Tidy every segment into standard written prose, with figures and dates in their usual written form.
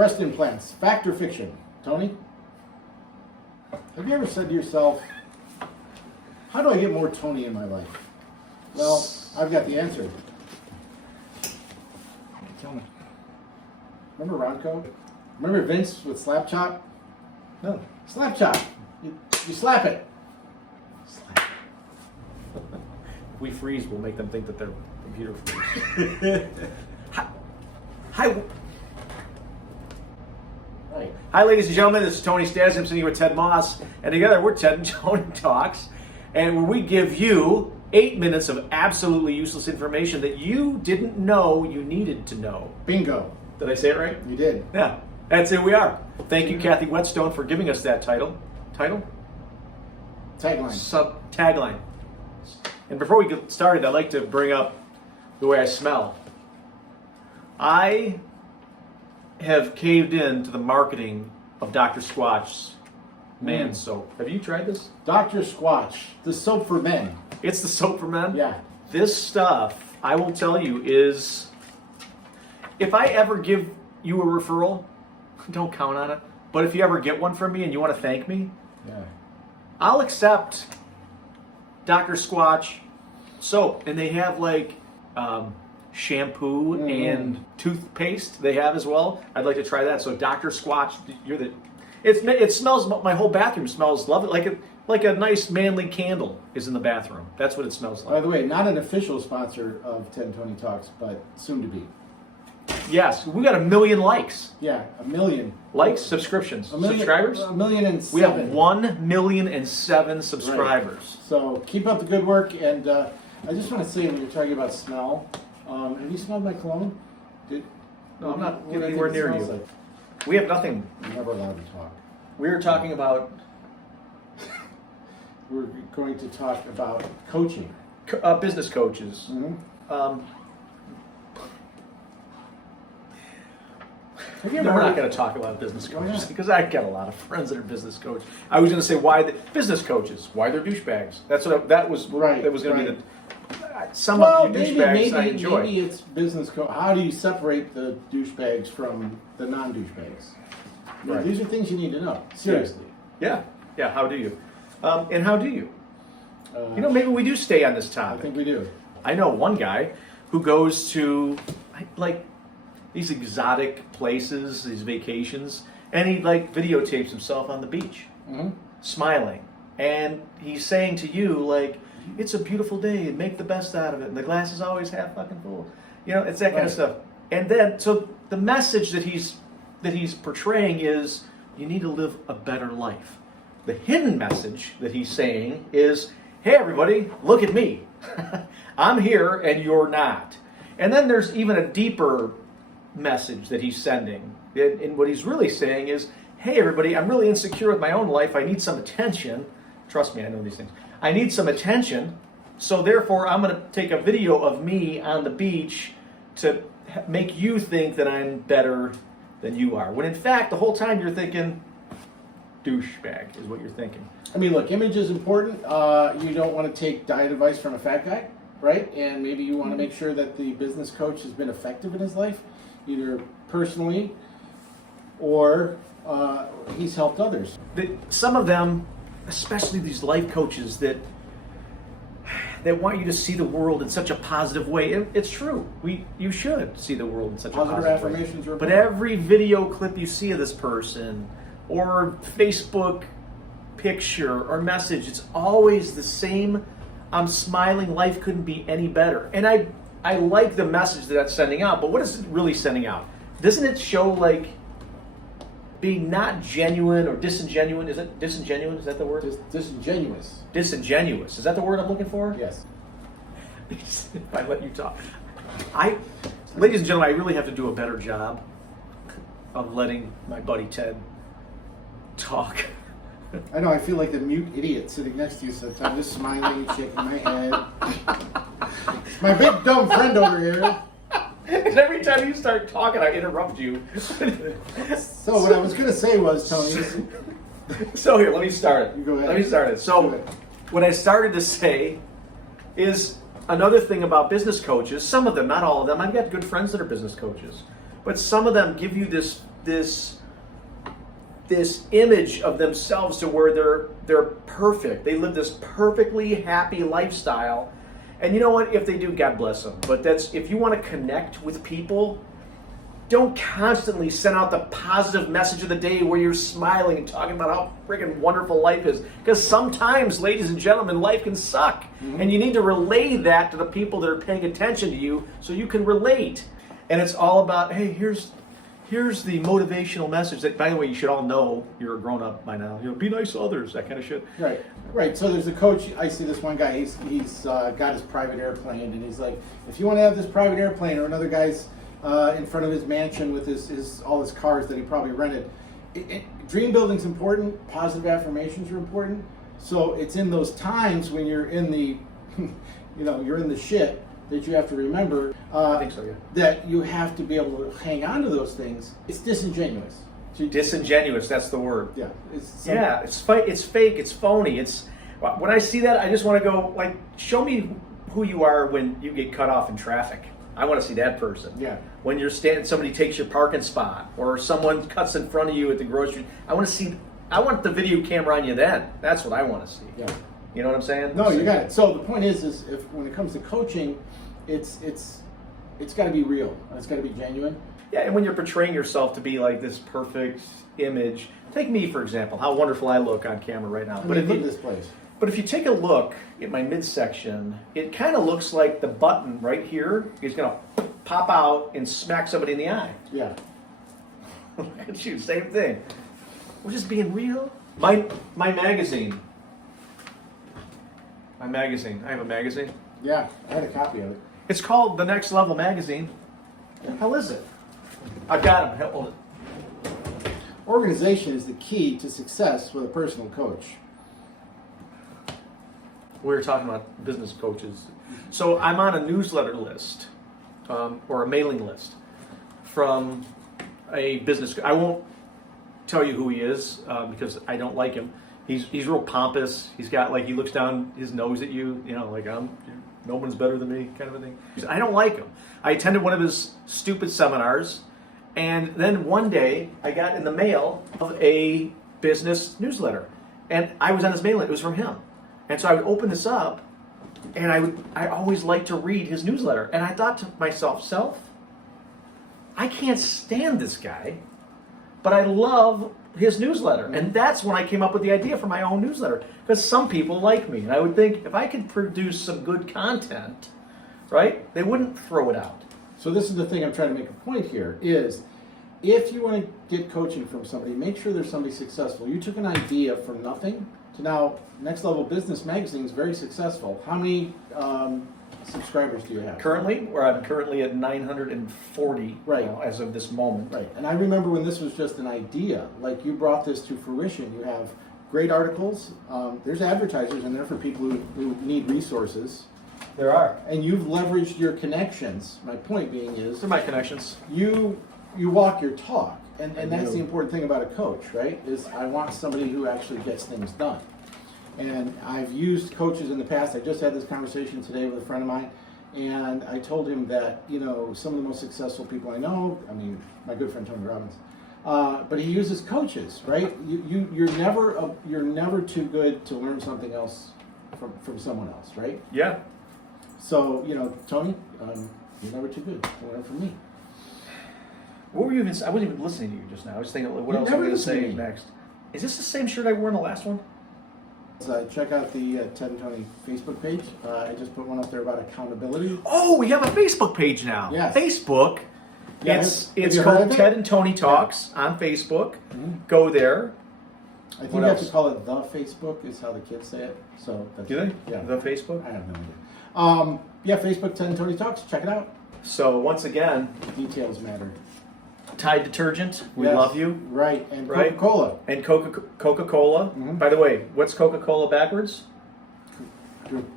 Breast implants, fact or fiction? Tony? Have you ever said to yourself, how do I get more Tony in my life? Well, I've got the answer. Tell me. Remember Ronco? Remember Vince with Slap Chop? No, Slap Chop. You slap it. Slap. If we freeze, we'll make them think that they're computer freeze. Hi. Right. Hi, ladies and gentlemen. This is Tony Stastny. I'm sitting here with Ted Moss, and together we're Ted and Tony Talks, and where we give you 8 minutes of absolutely useless information that you didn't know you needed to know. Bingo. Did I say it right? You did. Yeah. That's it. We are. Thank you, Kathy Whetstone, for giving us that title. Title? Tagline. Tagline. And before we get started, I'd like to bring up the way I smell. I have caved in to the marketing of Dr. Squatch's man soap. Have you tried this? Dr. Squatch, the soap for men. It's the soap for men? Yeah. This stuff, I will tell you, is... If I ever give you a referral, don't count on it, but if you ever get one from me and you want to thank me, Yeah. I'll accept Dr. Squatch soap. And they have like shampoo and toothpaste they have as well. I'd like to try that. So Dr. Squatch, it smells, my whole bathroom smells lovely. Like a nice manly candle is in the bathroom. That's what it smells like. By the way, not an official sponsor of Ted and Tony Talks, but soon to be. Yes, we got 1 million likes. Yeah, 1 million. Likes, subscriptions, 1 million, subscribers? 1,000,007. We have 1,000,007 subscribers. Right. So keep up the good work. And I just want to say, when you're talking about smell, have you smelled my cologne? No, I'm not what getting do anywhere think it near smells you. like? We have nothing. You're never allowed to talk. We were talking about We're going to talk about coaching. business coaches. Mm-hmm. Have you No, ever we're heard not going to talk about business Why coaches not? because I've got a lot of friends that are business coaches. I was going to say business coaches, why they're douchebags. That was Right, That was going to be some Well, of you douchebags I enjoy. maybe it's business How do you separate the douchebags from the non-douchebags? Right. These are things you need to know. Seriously. Yeah. How do you? And how do you? Maybe we do stay on this I topic. think we do. I know one guy who goes to like these exotic places, these vacations, and he like videotapes himself on the beach, smiling, and he's saying to you like, "It's a beautiful day, and make the best out of it, and the glass is always half fucking full." It's that kind of stuff. And then, so the message that he's portraying is, you need to live a better life. The hidden message that he's saying is, hey everybody, look at me. I'm here and you're not. And then there's even a deeper message that he's sending. And what he's really saying is, hey everybody, I'm really insecure with my own life. I need some attention. Trust me, I know these things. I need some attention. So therefore, I'm going to take a video of me on the beach to make you think that I'm better than you are. When in fact, the whole time you're thinking, douchebag is what you're thinking. I mean, look, image is important. You don't want to take diet advice from a fat guy, right? And maybe you want to make sure that the business coach has been effective in his life, either personally or he's helped others. Some of them, especially these life coaches that want you to see the world in such a positive way. It's true. You should see the world in such a positive way. Affirmations are But every video clip you see of this person or Facebook picture or message, it's always the same. I'm smiling, life couldn't be any better. And I like the message that that's sending out, but what is it really sending out? Doesn't it show like being not genuine or disingenuous? Is it disingenuous? Is that the word? Disingenuous. Disingenuous. Is that the word I'm looking for? Yes. If I let you talk. Ladies and gentlemen, I really have to do a better job of letting my buddy Ted talk. I know, I feel like the mute idiot sitting next to you, so I'm just smiling, shaking my head. It's my big dumb friend over here. And every time you start talking, I interrupt you. So what I was going to say was, Tony... So here, let me start it. You go ahead. Let me start it. So what I started to say is another thing about business coaches, some of them, not all of them, I've got good friends that are business coaches, but some of them give you this this image of themselves to where they're perfect. They live this perfectly happy lifestyle. And you know what? If they do, God bless them. But if you want to connect with people, don't constantly send out the positive message of the day where you're smiling and talking about how freaking wonderful life is. Because sometimes, ladies and gentlemen, life can suck. Mm-hmm. And you need to relay that to the people that are paying attention to you so you can relate. And it's all about, hey, here's the motivational message that, by the way, you should all know. You're a grown-up by now. Be nice to others, that kind of shit. Right. So there's a coach. I see this one guy. He's got his private airplane, and he's like, if you want to have this private airplane, or another guy's in front of his mansion with all his cars that he probably rented. Dream building's important. Positive affirmations are important. So it's in those times when you're in the, you're in the shit, that you have to remember. I think so, yeah. That you have to be able to hang on to those things. It's disingenuous. Disingenuous. That's the word. Yeah. It's fake. It's phony. When I see that, I just want to go like, show me who you are when you get cut off in traffic. I want to see that person. Yeah. When you're standing, somebody takes your parking spot, or someone cuts in front of you at the grocery. I want the video camera on you then. That's what I want to see. Yeah. You know what I'm saying? No, you got it. So the point is if when it comes to coaching, it's got to be real. It's got to be genuine. Yeah, and when you're portraying yourself to be like this perfect image, take me for example, how wonderful I look on camera right now. Look at this place. But if you take a look at my midsection, it kind of looks like the button right here is going to pop out and smack somebody in the eye. Yeah. Look at you, same thing. We're just being real. My magazine. My magazine. I have a magazine. Yeah, I had a copy of it. It's called The Next Level Magazine. What the hell is it? I've got them. Hold it. Organization is the key to success with a personal coach. We were talking about business coaches. So I'm on a newsletter list, or a mailing list, from a business. I won't tell you who he is because I don't like him. He's real pompous. He's got he looks down his nose at you, like no one's better than me, kind of a thing. I don't like him. I attended one of his stupid seminars, and then one day I got in the mail of a business newsletter, and I was on his mailing. It was from him. And so I would open this up, and I always like to read his newsletter. And I thought to myself, I can't stand this guy, but I love his newsletter. And that's when I came up with the idea for my own newsletter, because some people like me. And I would think if I could produce some good content, right, they wouldn't throw it out. So this is the thing I'm trying to make a point here is, if you want to get coaching from somebody, make sure there's somebody successful. You took an idea from nothing to now Next Level Business Magazine is very successful. How many subscribers do you have? I'm currently at 940 as of this moment. Right. And I remember when this was just an idea, like you brought this to fruition. You have great articles. There's advertisers in there for people who need resources. There are. And you've leveraged your connections. My point being is... They're my connections. You walk your talk. And that's the important thing about a coach, right? Is I want somebody who actually gets things done. And I've used coaches in the past. I just had this conversation today with a friend of mine, and I told him that, some of the most successful people I know, my good friend Tony Robbins, but he uses coaches, right? You're never too good to learn something else from someone else, right? Yeah. So, Tony, you're never too good to learn from me. What were you even? I wasn't even listening to you just now. I was thinking, what else am I going to say next? Is this the same shirt I wore in the last one? So check out the Ted and Tony Facebook page. I just put one up there about accountability. Oh, we have a Facebook page now. Yes. Facebook. Yeah, it's called Ted and Tony Talks on Facebook. Mm-hmm. Go there. I think you have to call it the Facebook is how the kids say it. So do they? Yeah. The Facebook? I have no idea. Facebook Ted and Tony Talks. Check it out. So once again, details matter. Tide detergent, we love you. Right, and Coca-Cola. And Coca-Cola. Mm-hmm. By the way, what's Coca-Cola backwards?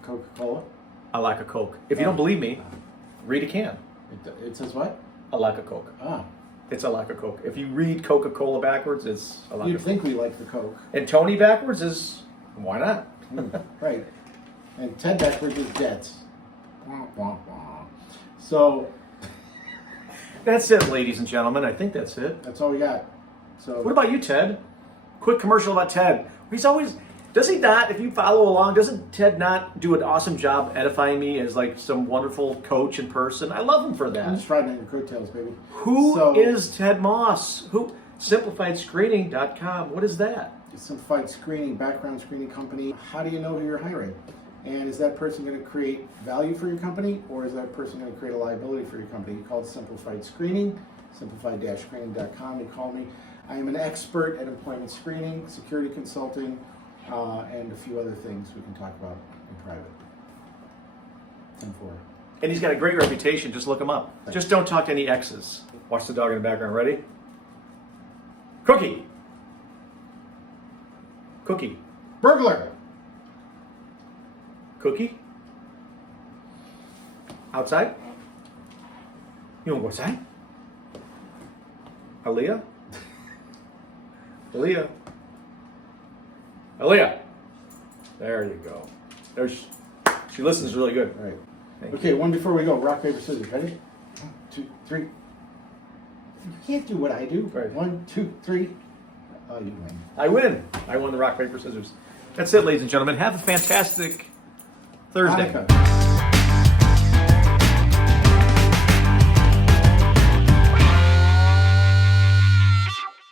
Coca-Cola. I like a Coke. If you don't believe me, read a can. It says what? I like a Coke. Ah. It's I like a Coke. If you read Coca-Cola backwards, it's I like a Coke. You'd think we like the Coke. And Tony backwards is, why not? Right. And Ted backwards is debts. So... That's it, ladies and gentlemen. I think that's it. That's all we got. So What about you, Ted? Quick commercial about Ted. He's always, does he not, if you follow along, doesn't Ted not do an awesome job edifying me as like some wonderful coach in person? I love him for I'm that. just riding on your coattails, baby. Who is Ted Moss? SimplifiedScreening.com. What is that? Simplified screening, background screening company. How do you know who you're hiring? And is that person going to create value for your company, or is that person going to create a liability for your company? You call it Simplified Screening, simplified-screening.com. You call me. I am an expert at employment screening, security consulting, and a few other things we can talk about in private. 10-4. And he's got a great reputation. Just look him up. Just don't talk to any exes. Watch the dog in the background. Ready? Cookie. Cookie. Burglar. Cookie? Outside? You want to go outside? Aaliyah? Aaliyah? Aaliyah! There you go. She listens really good. All right. Thank Okay, you. one before we go. Rock, paper, scissors. Ready? 1, 2, 3. You can't do what I do. Right. 1, 2, 3. Oh, you win. I win. I won the rock, paper, scissors. That's it, ladies and gentlemen. Have a fantastic Thursday. Hanukkah.